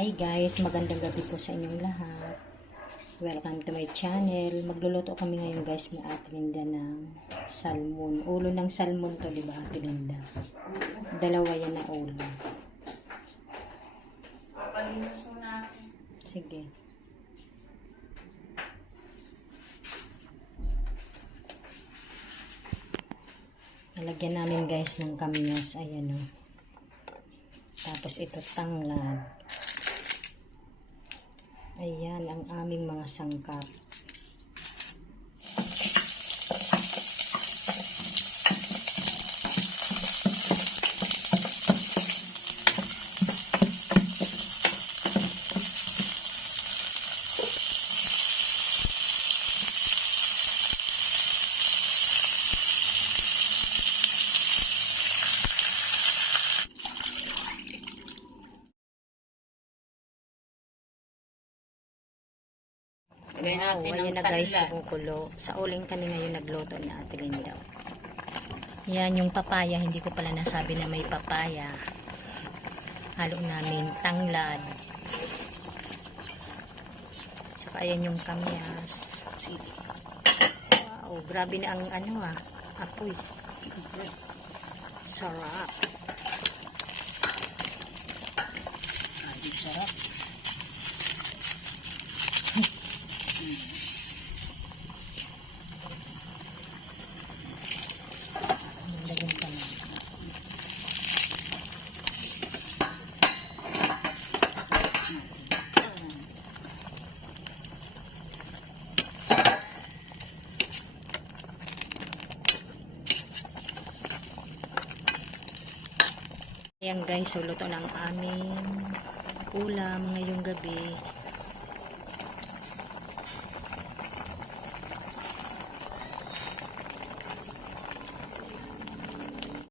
Hi guys, magandang gabi po sa inyong lahat. Welcome to my channel. Magluluto kami ngayon guys ng Ate Linda ng salmon. Ulo ng salmon to, di ba Ate Linda? Dalawa yan na ulo. Papalinis mo natin. Sige. Nalagyan namin guys ng kamyas. Ayan o. Tapos ito tanglad. Ayan ang aming mga sangkap. Lagay natin Wow, ayan na guys, kumukulo. Sa uling kami ngayon nagluto na Ate Linda. Yan yung papaya, hindi ko pala nasabi na may papaya. Halo namin tanglad. Saka ayan yung kamyas. Wow, grabe na ang apoy. Sarap. Ay, sarap. Lagyan pa na. Ayan guys, so luto ng aming ulam ngayong gabi.